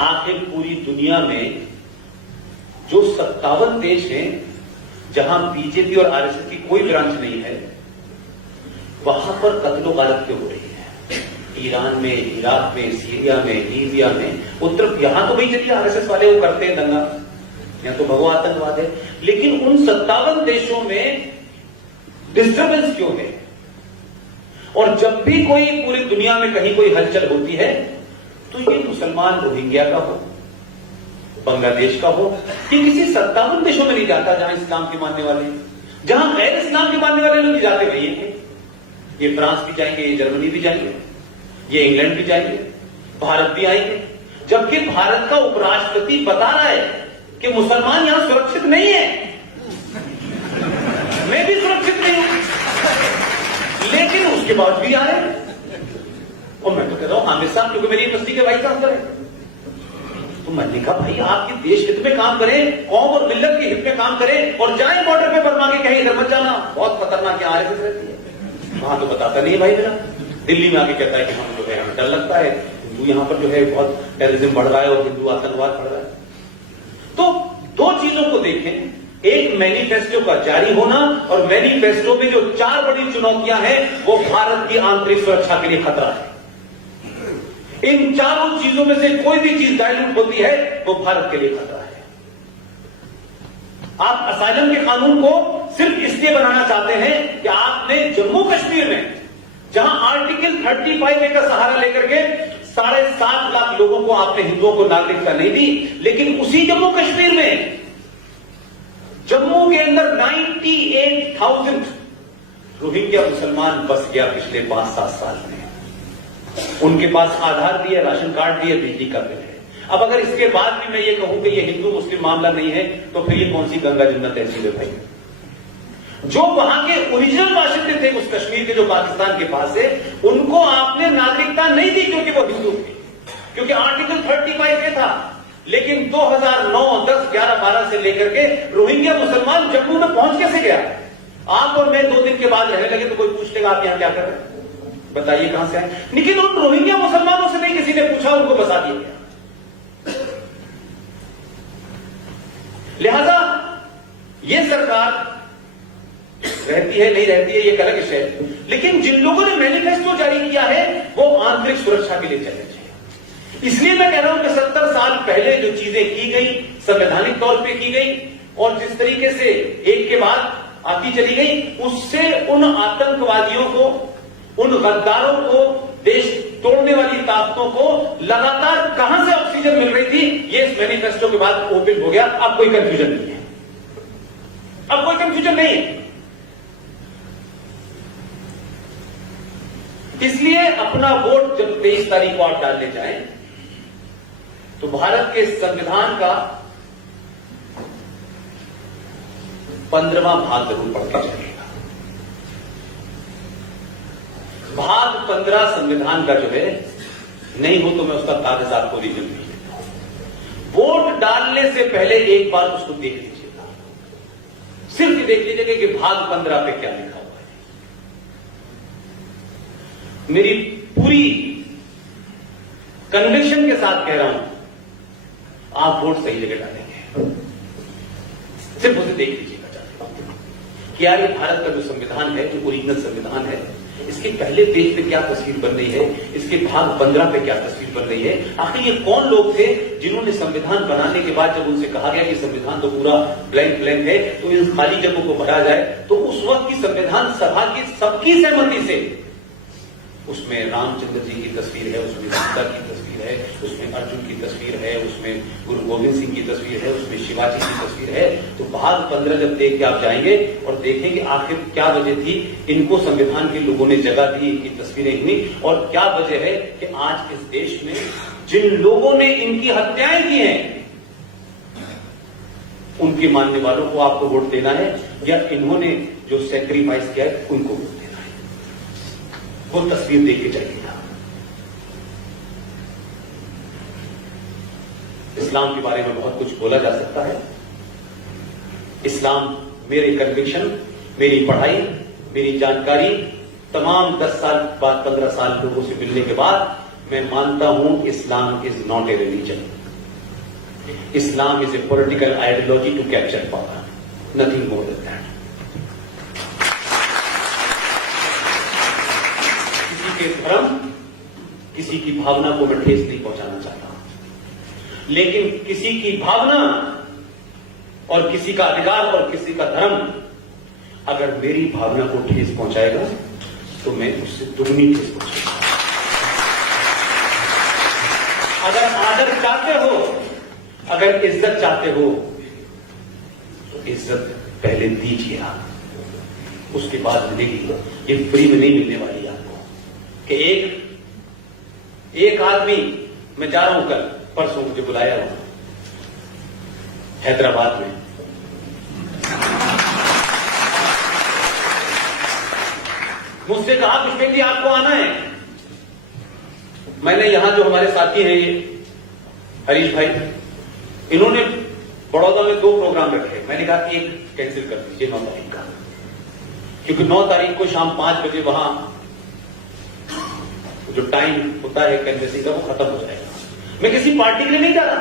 आखिर पूरी दुनिया में जो 57 देश हैं जहां बीजेपी और आरएसएस की कोई ब्रांच नहीं है, वहां पर कत्लो गारत क्यों हो रही है? ईरान में, इराक में, सीरिया में, लीबिया में, उत्तर, यहां तो भाई चलिए आरएसएस वाले वो करते हैं दंगा, यहां तो भगवा आतंकवाद है, लेकिन उन 57 देशों में डिस्टर्बेंस क्यों है? और जब भी कोई पूरी दुनिया में कहीं कोई हलचल होती है तो ये मुसलमान रोहिंग्या का हो, बांग्लादेश का हो, कि किसी 57 देशों में नहीं जाता जहां इस्लाम के मानने वाले, जहां गैर इस्लाम के मानने वाले लोग जाते वही हैं। ये फ्रांस भी जाएंगे, ये जर्मनी भी जाएंगे, ये इंग्लैंड भी जाएंगे, भारत भी आएंगे, जबकि भारत का उपराष्ट्रपति बता रहा है कि मुसलमान यहां सुरक्षित नहीं है। मैं भी सुरक्षित नहीं हूं, लेकिन उसके बाद भी आ रहे हैं। और मैं तो कह रहा हूं आमिर साहब, क्योंकि मेरी यूनिवर्सिटी के भाई काम करें, तो मैंने कहा भाई आपके देश हित में काम करें, कौम और मिल्लत के हित में काम करें, और जाए बॉर्डर पे पर मांगे कहीं इधर मत जाना, बहुत खतरनाक है आरएसएस रहती है। वहां तो बताता नहीं भाई मेरा, दिल्ली में आके कहता है कि हम जो है हमें डर लगता है, हिंदू यहां पर जो है बहुत टेररिज्म बढ़ रहा है और हिंदू आतंकवाद बढ़ रहा है। तो दो चीजों को देखें, एक मैनिफेस्टो का जारी होना, और मैनिफेस्टो में जो 4 बड़ी चुनौतियां हैं वो भारत की आंतरिक सुरक्षा के लिए खतरा है। इन चारों चीजों में से कोई भी चीज डायल्यूट होती है वो भारत के लिए खतरा है। आप असाइलम के कानून को सिर्फ इसलिए बनाना चाहते हैं कि आपने जम्मू कश्मीर में, जहां आर्टिकल 35A का सहारा लेकर के 7.5 लाख लोगों को आपने हिंदुओं को नागरिकता नहीं दी, लेकिन उसी जम्मू कश्मीर में, जम्मू के अंदर 98,000 रोहिंग्या मुसलमान बस गया पिछले 5-7 साल में। उनके पास आधार भी है, राशन कार्ड भी है, बिजली का बिल है। अब अगर इसके बाद भी मैं ये कहूं कि ये हिंदू मुस्लिम मामला नहीं है, तो फिर ये कौन सी गंगा जमुना तहसील है भाई? जो वहां के ओरिजिनल बाशिंदे थे उस कश्मीर के जो पाकिस्तान के पास है, उनको आपने नागरिकता नहीं दी क्योंकि वो हिंदू थे, क्योंकि आर्टिकल 35A था। लेकिन 2009, 10, 11, 12 से लेकर के रोहिंग्या मुसलमान जम्मू में पहुंच कैसे गया? आप और मैं 2 दिन के बाद रहने लगे तो कोई पूछ लेगा आप यहां क्या कर रहे हैं, बताइए कहां से आए? लेकिन उन रोहिंग्या मुसलमानों से नहीं किसी ने पूछा, उनको बसा दिया गया। लिहाजा ये सरकार रहती है नहीं रहती है ये अलग विषय है, लेकिन जिन लोगों ने मैनिफेस्टो जारी किया है वो आंतरिक सुरक्षा के लिए चलना चाहिए। इसलिए मैं कह रहा हूं कि 70 साल पहले जो चीजें की गई, संवैधानिक तौर पे की गई, और जिस तरीके से एक के बाद आती चली गई, उससे उन आतंकवादियों को, उन गद्दारों को, देश तोड़ने वाली ताकतों को लगातार कहां से ऑक्सीजन मिल रही थी, ये इस मैनिफेस्टो के बाद ओपन हो गया। अब कोई कंफ्यूजन नहीं है, अब कोई कंफ्यूजन नहीं है। इसलिए अपना वोट जब 23 तारीख को आप डालने जाएं तो भारत के संविधान का 15वां भाग जरूर पढ़ के जाइएगा। भाग 15 संविधान का जो है, नहीं हो तो मैं उसका कागज आपको रिव्यू भेज देता हूं। वोट डालने से पहले एक बार उसको देख लीजिएगा, सिर्फ देख लीजिएगा कि भाग 15 पे क्या लिखा हुआ है। मेरी पूरी कन्विक्शन के साथ कह रहा हूं, आप वोट सही जगह डालेंगे, सिर्फ उसे देख लीजिएगा कि यार ये भारत का जो संविधान है, जो ओरिजिनल संविधान है, इसके पहले पेज पे क्या तस्वीर बन रही है, इसके भाग 15 पे क्या तस्वीर बन रही है। आखिर ये कौन लोग थे जिन्होंने संविधान बनाने के बाद जब उनसे कहा गया कि संविधान तो पूरा ब्लैंक है, तो इन खाली जगहों को भरा जाए, तो उस वक्त की संविधान सभा की सबकी सहमति से उसमें रामचंद्र जी की तस्वीर है, उसमें सीता की तस्वीर है, उसमें अर्जुन की तस्वीर है, उसमें गुरु गोविंद सिंह की तस्वीर है, उसमें शिवाजी की तस्वीर है। तो भाग 15 जब देख के आप जाएंगे और देखेंगे आखिर क्या वजह थी, इनको संविधान के लोगों ने जगह दी, इनकी तस्वीरें हुई, और क्या वजह है कि आज इस देश में जिन लोगों ने इनकी हत्याएं की हैं, उनके मानने वालों को आपको वोट देना है, या इन्होंने जो सेक्रीफाइस किया है उनको वोट देना है। वो तस्वीर देख के जाइएगा। इस्लाम के बारे में बहुत कुछ बोला जा सकता है। इस्लाम, मेरे कन्विक्शन, मेरी पढ़ाई, मेरी जानकारी, तमाम 10 साल बाद 15 साल लोगों से मिलने के बाद मैं मानता हूं Islam is not a religion. Islam is a political ideology to capture power. Nothing more than that. किसी के धर्म, किसी की भावना को मैं ठेस नहीं पहुंचाना चाहता, लेकिन किसी की भावना और किसी का अधिकार और किसी का धर्म अगर मेरी भावना को ठेस पहुंचाएगा तो मैं उससे दुगनी ठेस पहुंचाऊंगा। अगर आदर चाहते हो, अगर इज्जत चाहते हो तो इज्जत पहले दीजिए आप, उसके बाद मिलेगी। ये फ्री में नहीं मिलने वाली आपको कि एक आदमी, मैं जा रहा हूं कल परसों, मुझे बुलाया हुआ हैदराबाद में, मुझसे कहा पुष्पेंद्र जी आपको आना है। मैंने यहां जो हमारे साथी हैं ये हरीश भाई, इन्होंने बड़ौदा में 2 प्रोग्राम रखे। मैंने कहा एक कैंसिल कर दीजिए 9 तारीख का, क्योंकि 9 तारीख को शाम 5 बजे वहां जो टाइम होता है कैंपेसिंग का वो खत्म हो जाएगा। मैं किसी पार्टी के लिए नहीं जा रहा,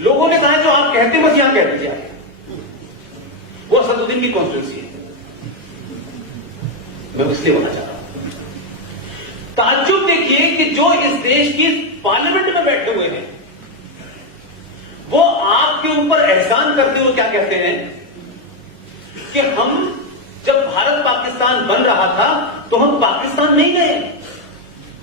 लोगों ने कहा जो आप कहते बस यहां कह दीजिए। वो असदुद्दीन की कॉन्स्टिट्यूंसी है, मैं इसलिए होना चाह रहा हूं। ताज्जुब देखिए कि जो इस देश की पार्लियामेंट में बैठे हुए हैं वो आपके ऊपर एहसान करते हुए क्या कहते हैं कि हम जब भारत पाकिस्तान बन रहा था तो हम पाकिस्तान नहीं गए,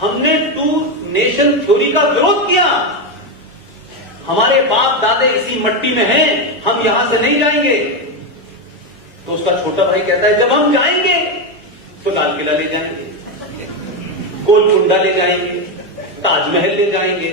हमने 2 नेशन थ्योरी का विरोध किया, हमारे बाप दादे इसी मट्टी में हैं, हम यहां से नहीं जाएंगे। तो उसका छोटा भाई कहता है जब हम जाएंगे तो लाल किला ले जाएंगे, गोलकुंडा ले जाएंगे, ताजमहल ले जाएंगे।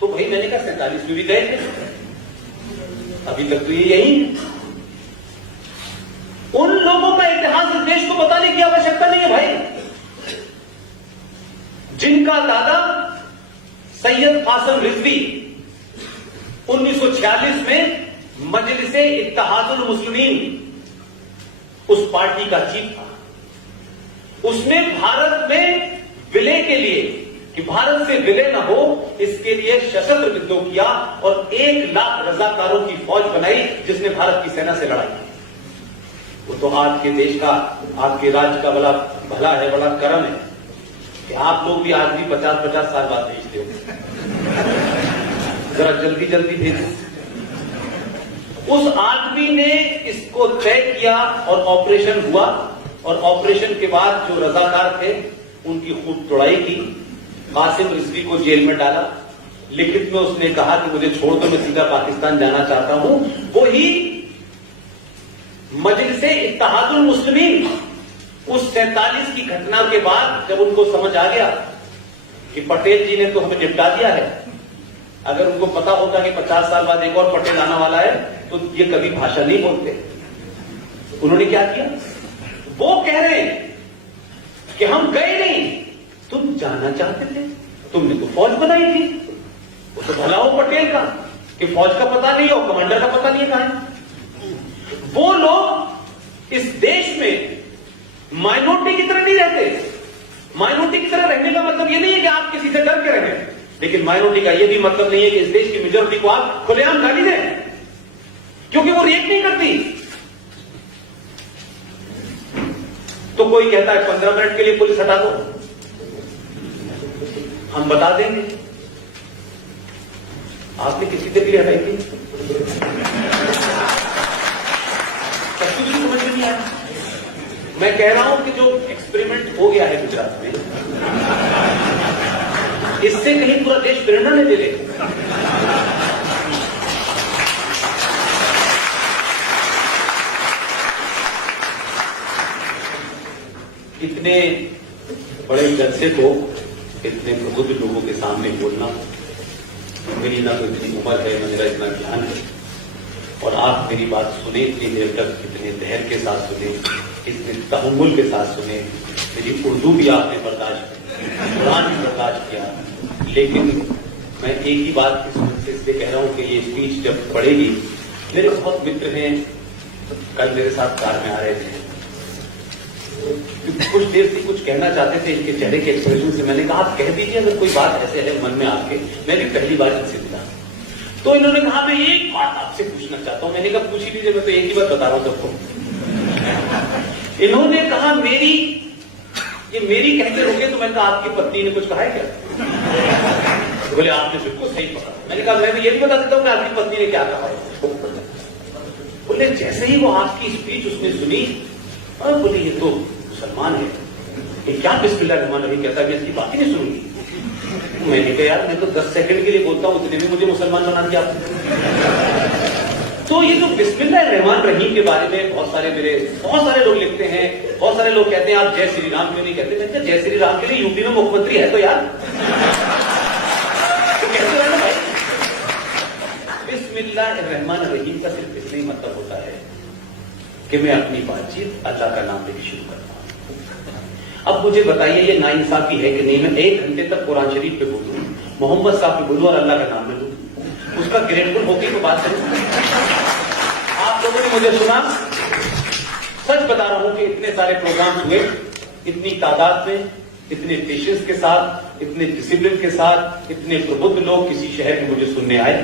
तो भाई मैंने कहा 47 भी गए थे, अभी तक तो ये यही है। उन लोगों का इतिहास इस देश को बताने की आवश्यकता नहीं है भाई, जिनका दादा सैयद कासिम रिजवी 1946 में मजलिसे इत्तेहादुल मुस्लिमीन उस पार्टी का चीफ था। उसने भारत में विलय के लिए, कि भारत से विलय न हो इसके लिए सशस्त्र विद्रोह किया और 1 लाख रजाकारों की फौज बनाई जिसने भारत की सेना से लड़ाई की। वो तो आपके देश का, आपके राज्य का बड़ा भला है, बड़ा कर्म है कि आप लोग भी आज भी 50-50 साल बाद भेजते हो। जरा जल्दी जल्दी भेजो। उस आदमी ने इसको तय किया और ऑपरेशन हुआ, और ऑपरेशन के बाद जो रजाकार थे उनकी खूब तोड़ाई की, कासिम रिजवी को जेल में डाला, लिखित में उसने कहा कि मुझे छोड़ दो, मैं सीधा पाकिस्तान जाना चाहता हूं। वो ही मजलिसे इत्तेहादुल मुस्लिमीन उस 47 की घटना के बाद जब उनको समझ आ गया कि पटेल जी ने तो हमें निपटा दिया है, अगर उनको पता होता कि 50 साल बाद एक और पटेल आने वाला है तो ये कभी भाषा नहीं बोलते। उन्होंने क्या किया, वो कह रहे हैं कि हम गए नहीं, तुम जाना चाहते थे, तुमने तो फौज बनाई थी। वो तो भला हो पटेल का कि फौज का पता नहीं हो, कमांडर का पता नहीं कहां है। वो लोग इस देश में माइनॉरिटी की तरह नहीं रहते। माइनॉरिटी की तरह रहने का मतलब ये नहीं है कि आप किसी से डर के रहें, लेकिन माइनॉरिटी का ये भी मतलब नहीं है कि इस देश की मेजॉरिटी को आप खुलेआम गाली दें, क्योंकि वो रेप नहीं करती। तो कोई कहता है 15 मिनट के लिए पुलिस हटा दो, हम बता देंगे आपने किसी देर के लिए हटाई थी। सब कुछ समझ में नहीं आया। मैं कह रहा हूं कि जो एक्सपेरिमेंट हो गया है गुजरात में, इससे कहीं पूरा देश प्रेरणा नहीं ले ले। इतने बड़े जलसे को इतने प्रबुद्ध लोगों के सामने बोलना, मेरी ना तो इतनी उम्र है, ना मेरा इतना ज्ञान है, और आप मेरी बात सुने इतनी देर तक, इतने धैर्य के साथ सुने, इतने तहम्मुल के साथ सुने। मेरी उर्दू भी आपने बर्दाश्त की, कुरान भी बर्दाश्त किया, लेकिन मैं एक ही बात की समझ से इसलिए कह रहा हूं कि ये स्पीच जब पढ़ेगी, मेरे बहुत मित्र हैं कल मेरे साथ कार में आ रहे थे, कुछ देर से कुछ कहना चाहते थे, इनके चेहरे के एक्सप्रेशन से मैंने कहा आप कह दीजिए अगर कोई बात ऐसे है मन में आपके। मैं भी पहली बार इनसे मिला, तो इन्होंने कहा मैं एक बात आपसे पूछना चाहता हूं। मैंने कहा पूछ ही लीजिए, मैं तो एक ही बात बता रहा हूं सबको। इन्होंने कहा मेरी कह के रुके, तो मैंने कहा आपकी पत्नी ने कुछ कहा है क्या? बोले आपने बिल्कुल सही पकड़ा। मैंने कहा मैं ये भी बता देता हूं कि आपकी पत्नी ने क्या कहा है। बोले जैसे ही वो आपकी स्पीच उसने सुनी, बोले ये तो मुसलमान है, ये क्या बिस्मिल्लाहिर्रहमानिर्रहीम कहता है, मैं इसकी बात ही नहीं सुनूंगी। मैंने कहा यार मैं तो 10 सेकंड के लिए बोलता हूं, उतने में मुझे मुसलमान बना दिया आपने। तो ये जो बिस्मिल्लाहिर्रहमानिर्रहीम के बारे में बहुत सारे लोग लिखते हैं, बहुत सारे लोग कहते हैं आप जय श्री राम क्यों नहीं कहते? मैंने कहा जय श्री राम के लिए यूपी में मुख्यमंत्री है तो यार तो कहते हैं ना भाई। बिस्मिल्लाहिर्रहमानिर्रहीम का सिर्फ इतना ही मतलब होता है कि मैं अपनी बातचीत अल्लाह का नाम लेके शुरू करता हूं। अब मुझे बताइए ये नाइंसाफी है कि नहीं? मैं 1 घंटे तक कुरान शरीफ पे बोलूं, मोहम्मद साहब पे बोलूं और अल्लाह का नाम ले लूं, उसका ग्रेटफुल होके तो बात करूं। आप लोगों ने मुझे सुना, सच बता रहा हूं कि इतने सारे प्रोग्राम हुए, इतनी तादाद में, इतने पेशेंस के साथ, इतने डिसिप्लिन के साथ, इतने प्रबुद्ध लोग किसी शहर में मुझे सुनने आए,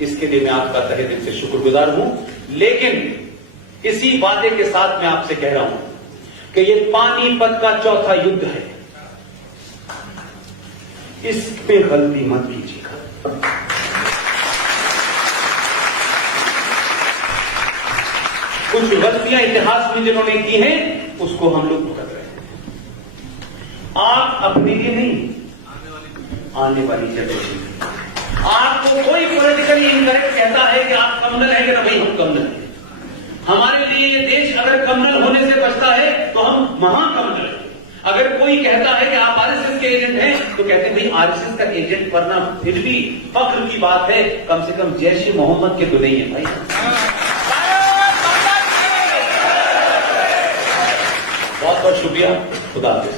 इसके लिए मैं आपका तहे दिल से शुक्रगुजार हूं। लेकिन इसी वादे के साथ मैं आपसे कह रहा हूं कि ये पानीपत का चौथा युद्ध है, इस पे गलती मत कीजिएगा। कुछ गलतियां इतिहास में जिन्होंने की हैं उसको हम लोग भुगत रहे हैं। आप अपने लिए नहीं, आने वाली जनरेशन, आपको कोई पॉलिटिकली इनकरेक्ट कहता है कि आप कम्युनल है कि ना भाई हम कम्युनल हैं। हमारे लिए ये देश अगर कम्युनल होने से बचता है तो हम महाकम्युनल हैं। अगर कोई कहता है कि आप आरएसएस के एजेंट हैं तो कहते हैं भाई आरएसएस का एजेंट बनना फिर भी फख्र की बात है, कम से कम जैश ए मोहम्मद के तो नहीं है भाई। बहुत बहुत शुक्रिया, खुदा हाफिज।